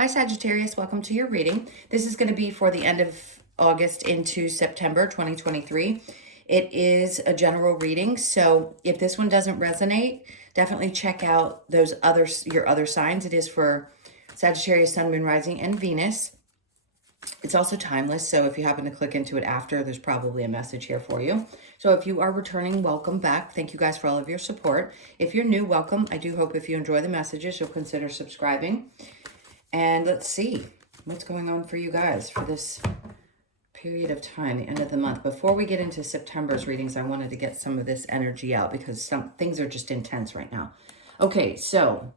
Hi Sagittarius, welcome to your reading. This is going to be for the end of August into September 2023. It is a general reading, so if this one doesn't resonate, definitely check out your other signs. It is for Sagittarius, Sun, Moon, Rising, and Venus. It's also timeless, so if you happen to click into it after, there's probably a message here for you. So if you are returning, welcome back. Thank you guys for all of your support. If you're new, welcome. I do hope if you enjoy the messages, you'll consider subscribing. And let's see what's going on for you guys for this period of time, the end of the month. Before we get into September's readings, I wanted to get some of this energy out because some things are just intense right now. Okay, so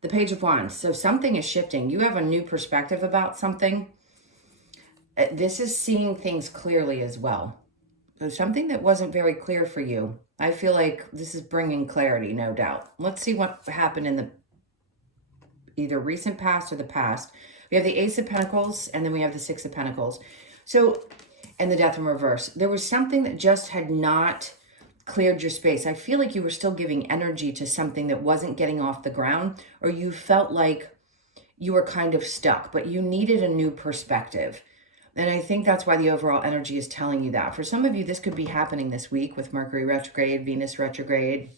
the Page of Wands. So something is shifting. You have a new perspective about something. This is seeing things clearly as well. So something that wasn't very clear for you. I feel like this is bringing clarity, no doubt. Let's see what happened in the either recent past or the past. We have the Ace of Pentacles, and then we have the Six of Pentacles. So, and the Death in reverse. There was something that just had not cleared your space. I feel like you were still giving energy to something that wasn't getting off the ground, or you felt like you were kind of stuck, but you needed a new perspective. And I think that's why the overall energy is telling you that. For some of you, this could be happening this week with Mercury retrograde, Venus retrograde,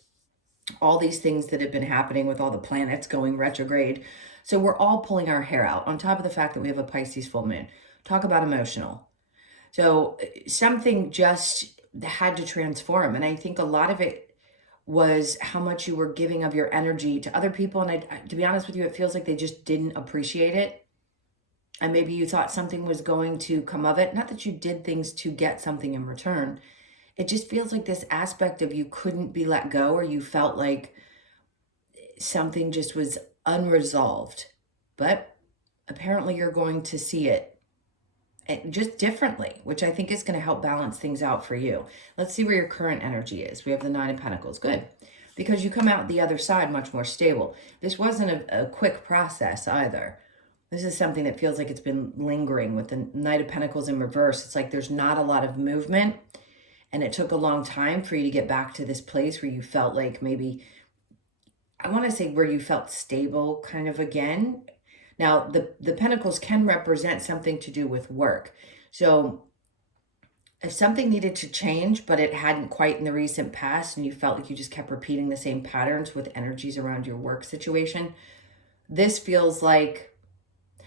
all these things that have been happening with all the planets going retrograde. So we're all pulling our hair out on top of the fact that we have a Pisces full moon. Talk about emotional. So something just had to transform. And I think a lot of it was how much you were giving of your energy to other people. And to be honest with you, it feels like they just didn't appreciate it. And maybe you thought something was going to come of it. Not that you did things to get something in return. It just feels like this aspect of you couldn't be let go, or you felt like something just was unresolved. But apparently you're going to see it just differently, which I think is going to help balance things out for you. Let's see where your current energy is. We have the Nine of Pentacles. Good. Because you come out the other side much more stable. This wasn't a quick process either. This is something that feels like it's been lingering with the Knight of Pentacles in reverse. It's like there's not a lot of movement. And it took a long time for you to get back to this place where you felt like maybe, I want to say where you felt stable kind of again. Now, the Pentacles can represent something to do with work. So if something needed to change, but it hadn't quite in the recent past, and you felt like you just kept repeating the same patterns with energies around your work situation, this feels like,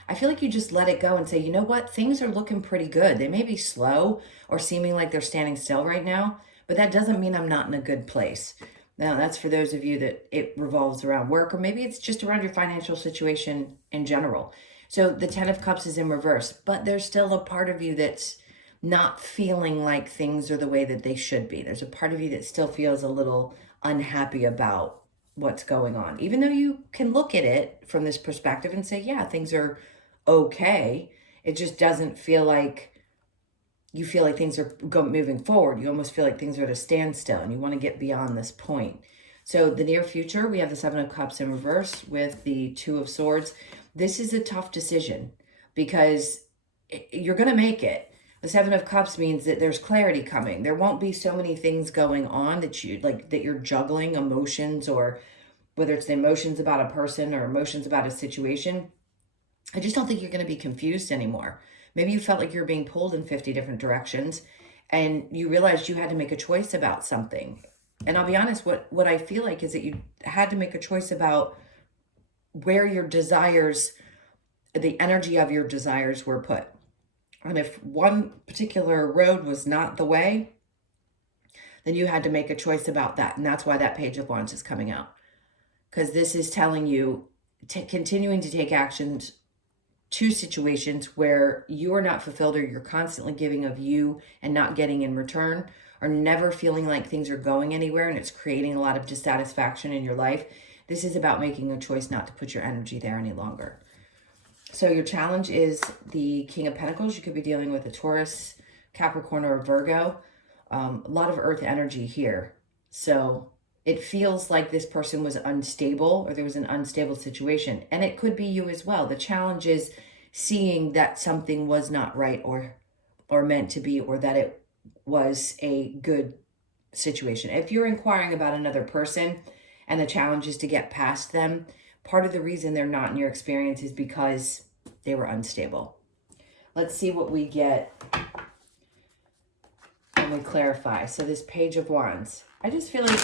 I feel like you just let it go and say, you know what? Things are looking pretty good. They may be slow or seeming like they're standing still right now, but that doesn't mean I'm not in a good place. Now, that's for those of you that it revolves around work, or maybe it's just around your financial situation in general. So the Ten of Cups is in reverse, but there's still a part of you that's not feeling like things are the way that they should be. There's a part of you that still feels a little unhappy about what's going on, even though you can look at it from this perspective and say, yeah, things are okay. It just doesn't feel like you feel like things are moving forward. You almost feel like things are at a standstill and you want to get beyond this point. So the near future, we have the Seven of Cups in reverse with the Two of Swords. This is a tough decision because you're going to make it. The Seven of Cups means that there's clarity coming. There won't be so many things going on that you're juggling emotions, or whether it's the emotions about a person or emotions about a situation. I just don't think you're going to be confused anymore. Maybe you felt like you're being pulled in 50 different directions and you realized you had to make a choice about something. And I'll be honest, what I feel like is that you had to make a choice about where your desires, the energy of your desires were put. And if one particular road was not the way, then you had to make a choice about that. And that's why that Page of Wands is coming out. Because this is telling you continuing to take actions to situations where you are not fulfilled, or you're constantly giving of you and not getting in return, or never feeling like things are going anywhere and it's creating a lot of dissatisfaction in your life. This is about making a choice not to put your energy there any longer. So your challenge is the King of Pentacles. You could be dealing with a Taurus, Capricorn, or a Virgo. A lot of earth energy here. So it feels like this person was unstable, or there was an unstable situation. And it could be you as well. The challenge is seeing that something was not right or meant to be, or that it was a good situation. If you're inquiring about another person and the challenge is to get past them, part of the reason they're not in your experience is because they were unstable. Let's see what we get when we clarify. So this Page of Wands, I just feel like,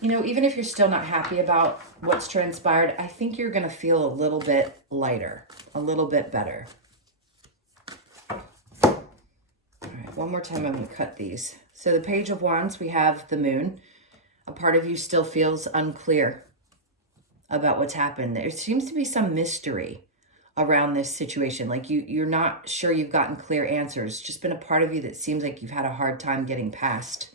you know, even if you're still not happy about what's transpired, I think you're going to feel a little bit lighter, a little bit better. All right, one more time, I'm going to cut these. So the Page of Wands, we have the Moon. A part of you still feels unclear about what's happened. There seems to be some mystery around this situation. Like you're not sure you've gotten clear answers. It's just been a part of you that seems like you've had a hard time getting past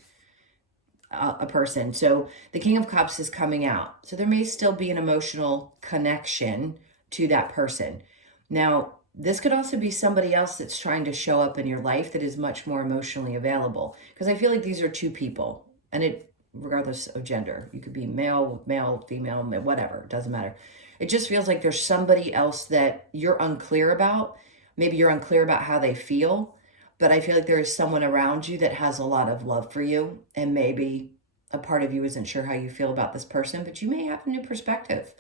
a person. So the King of Cups is coming out. So there may still be an emotional connection to that person. Now, this could also be somebody else that's trying to show up in your life that is much more emotionally available. Because I feel like these are two people, and it, regardless of gender, you could be male, female, whatever, it doesn't matter. It just feels like there's somebody else that you're unclear about. Maybe you're unclear about how they feel, but I feel like there is someone around you that has a lot of love for you, and maybe a part of you isn't sure how you feel about this person, but you may have a new perspective.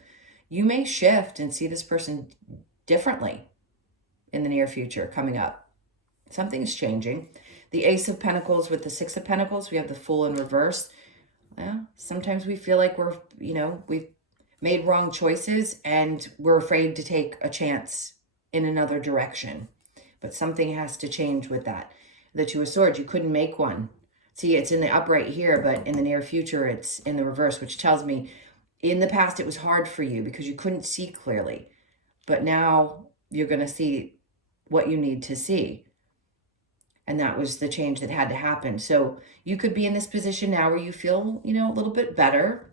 You may shift and see this person differently in the near future coming up. Something's changing. The Ace of Pentacles with the Six of Pentacles, we have the Fool in reverse. Well, sometimes we feel like we've made wrong choices and we're afraid to take a chance in another direction. But something has to change with that. The Two of Swords, you couldn't make one. See, it's in the upright here, but in the near future, it's in the reverse, which tells me in the past it was hard for you because you couldn't see clearly. But now you're going to see what you need to see. And that was the change that had to happen. So you could be in this position now where you feel, you know, a little bit better.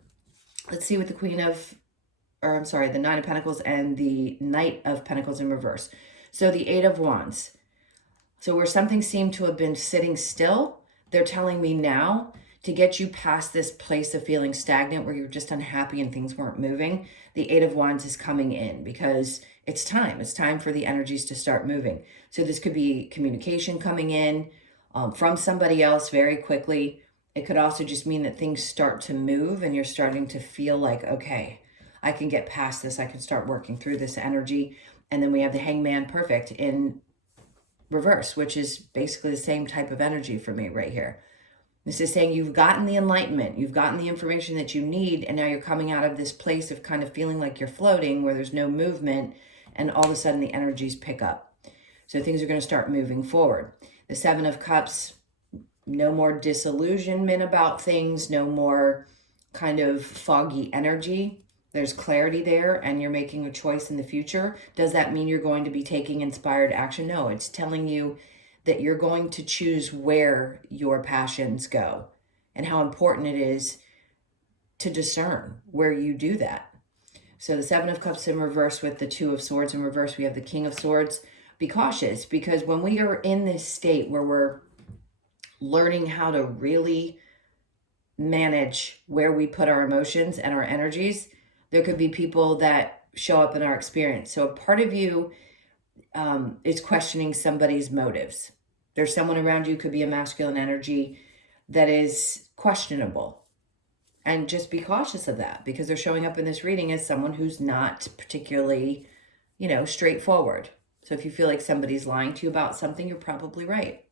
Let's see with the the Nine of Pentacles and the Knight of Pentacles in reverse. So the Eight of Wands. So where something seemed to have been sitting still, they're telling me now to get you past this place of feeling stagnant where you're just unhappy and things weren't moving. The Eight of Wands is coming in because it's time. It's time for the energies to start moving. So this could be communication coming in from somebody else very quickly. It could also just mean that things start to move and you're starting to feel like, okay, I can get past this. I can start working through this energy. And then we have the Hangman perfect in reverse, which is basically the same type of energy for me right here. This is saying you've gotten the enlightenment, you've gotten the information that you need, and now you're coming out of this place of kind of feeling like you're floating where there's no movement, and all of a sudden the energies pick up. So things are going to start moving forward. The Seven of Cups, no more disillusionment about things, no more kind of foggy energy. There's clarity there, and you're making a choice in the future. Does that mean you're going to be taking inspired action? No, it's telling you that you're going to choose where your passions go and how important it is to discern where you do that. So the Seven of Cups in reverse with the Two of Swords in reverse, we have the King of Swords. Be cautious, because when we are in this state where we're learning how to really manage where we put our emotions and our energies, there could be people that show up in our experience. So a part of you is questioning somebody's motives. There's someone around you, could be a masculine energy, that is questionable. And just be cautious of that, because they're showing up in this reading as someone who's not particularly, you know, straightforward. So if you feel like somebody's lying to you about something, you're probably right.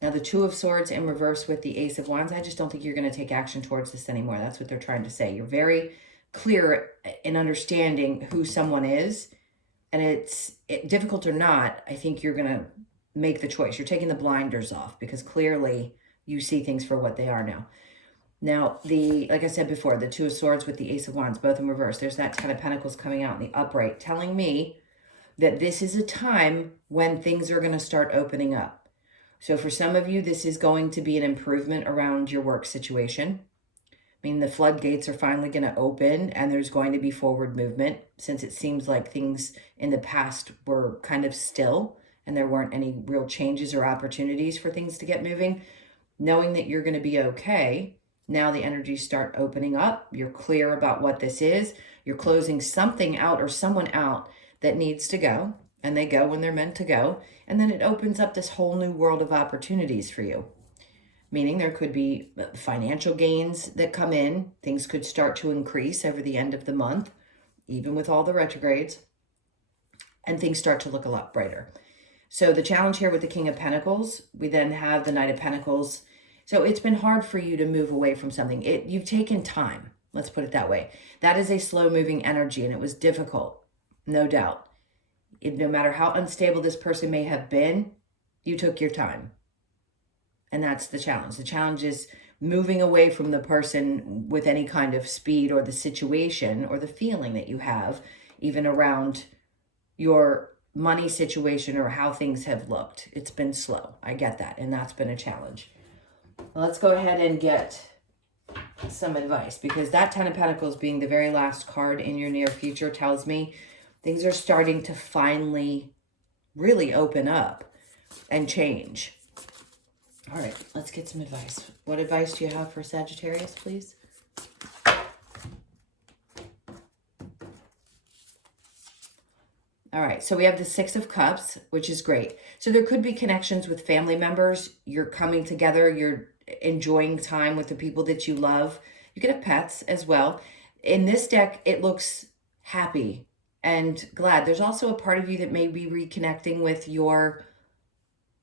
Now the Two of Swords in reverse with the Ace of Wands, I just don't think you're going to take action towards this anymore. That's what they're trying to say. You're very clear in understanding who someone is, and it's difficult or not, I think you're going to make the choice. You're taking the blinders off because clearly you see things for what they are now. Now, like I said before, the Two of Swords with the Ace of Wands, both in reverse. There's that Ten of Pentacles coming out in the upright, telling me that this is a time when things are going to start opening up. So for some of you, this is going to be an improvement around your work situation. I mean, the floodgates are finally going to open and there's going to be forward movement, since it seems like things in the past were kind of still and there weren't any real changes or opportunities for things to get moving. Knowing that you're going to be okay, now the energies start opening up. You're clear about what this is. You're closing something out or someone out that needs to go, and they go when they're meant to go. And then it opens up this whole new world of opportunities for you. Meaning there could be financial gains that come in. Things could start to increase over the end of the month. even with all the retrogrades, and things start to look a lot brighter. So the challenge here with the King of Pentacles, we then have the Knight of Pentacles. So it's been hard for you to move away from something. You've taken time, let's put it that way. That is a slow moving energy, and it was difficult, no doubt. No matter how unstable this person may have been, you took your time. And that's the challenge. The challenge is moving away from the person with any kind of speed, or the situation or the feeling that you have, even around your money situation or how things have looked. It's been slow. I get that. And that's been a challenge. Let's go ahead and get some advice, because that Ten of Pentacles being the very last card in your near future tells me things are starting to finally really open up and change. All right, let's get some advice. What advice do you have for Sagittarius, please? All right, so we have the Six of Cups, which is great. So there could be connections with family members. You're coming together. You're enjoying time with the people that you love. You could have pets as well. In this deck, it looks happy and glad. There's also a part of you that may be reconnecting with your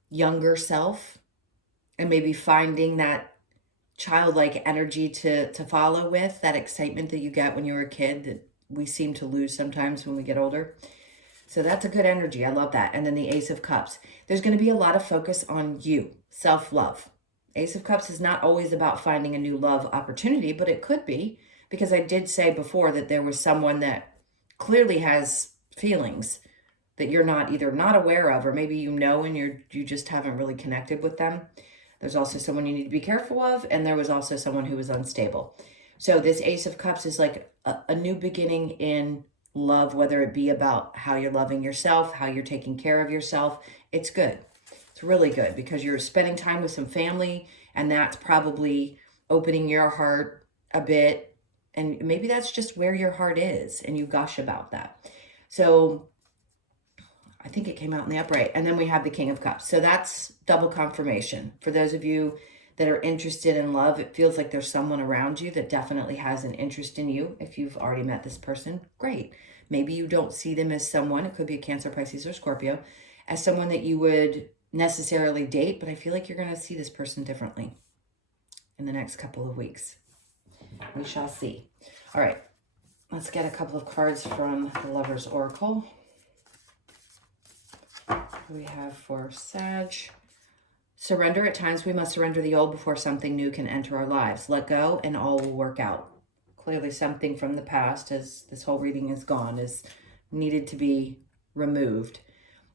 younger self and maybe finding that childlike energy to follow with, that excitement that you get when you were a kid that we seem to lose sometimes when we get older. So that's a good energy. I love that. And then the Ace of Cups. There's going to be a lot of focus on you, self-love. Ace of Cups is not always about finding a new love opportunity, but it could be, because I did say before that there was someone that clearly has feelings that you're either not aware of, or maybe you know and you just haven't really connected with them. There's also someone you need to be careful of, and there was also someone who was unstable. So this Ace of Cups is like a new beginning in love, whether it be about how you're loving yourself, how you're taking care of yourself. It's good. It's really good, because you're spending time with some family, and that's probably opening your heart a bit. And maybe that's just where your heart is, and you gush about that. So I think it came out in the upright. And then we have the King of Cups. So that's double confirmation. For those of you that are interested in love, it feels like there's someone around you that definitely has an interest in you. If you've already met this person, great. Maybe you don't see them as someone, it could be a Cancer, Pisces, or Scorpio, as someone that you would necessarily date, but I feel like you're going to see this person differently in the next couple of weeks. We shall see. All right, let's get a couple of cards from the Lover's Oracle. What do we have for Sag? Surrender. At times we must surrender the old before something new can enter our lives. Let go and all will work out. Clearly something from the past, as this whole reading is gone, is needed to be removed.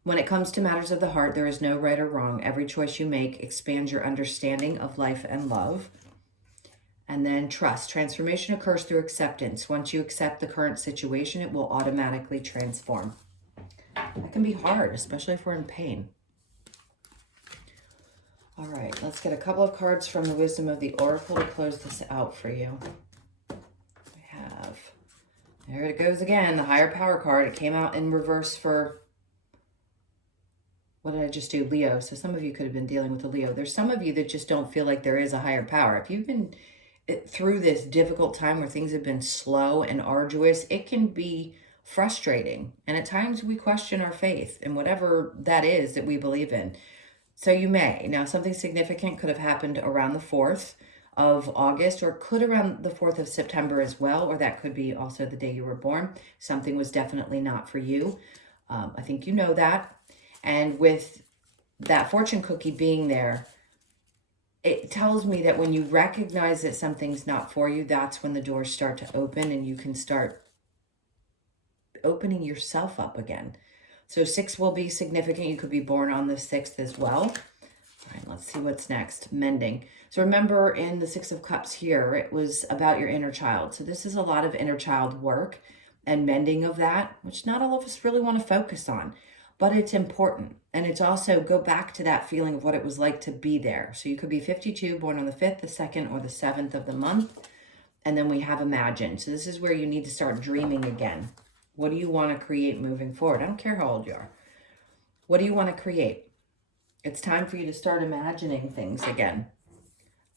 When it comes to matters of the heart, there is no right or wrong. Every choice you make expands your understanding of life and love. And then trust. Transformation occurs through acceptance. Once you accept the current situation, it will automatically transform. That can be hard, especially if we're in pain. All right, let's get a couple of cards from the Wisdom of the Oracle to close this out for you. We have, there it goes again, the Higher Power card. It came out in reverse for, what did I just do? Leo. So some of you could have been dealing with a Leo. There's some of you that just don't feel like there is a higher power. If you've been through this difficult time where things have been slow and arduous, it can be frustrating. And at times we question our faith and whatever that is that we believe in. So you may. Now, something significant could have happened around the 4th of August, or could around the 4th of September as well, or that could be also the day you were born. Something was definitely not for you. I think you know that. And with that fortune cookie being there, it tells me that when you recognize that something's not for you, that's when the doors start to open and you can start opening yourself up again. So 6 will be significant. You could be born on the 6th as well. All right, let's see what's next. Mending. So remember, in the 6 of Cups here, it was about your inner child. So this is a lot of inner child work and mending of that, which not all of us really want to focus on, but it's important. And it's also go back to that feeling of what it was like to be there. So you could be 52, born on the 5th, the 2nd, or the 7th of the month. And then we have Imagine. So this is where you need to start dreaming again. What do you want to create moving forward? I don't care how old you are. What do you want to create? It's time for you to start imagining things again.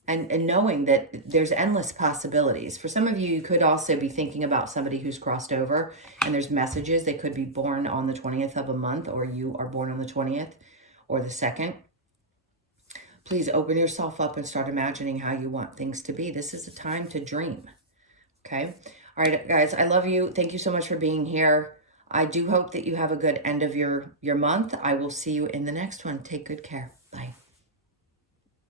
and knowing that there's endless possibilities. For some of you, you could also be thinking about somebody who's crossed over, and there's messages. They could be born on the 20th of a month, or you are born on the 20th or the 2nd. Please open yourself up and start imagining how you want things to be. This is a time to dream, okay? All right, guys, I love you. Thank you so much for being here. I do hope that you have a good end of your month. I will see you in the next one. Take good care.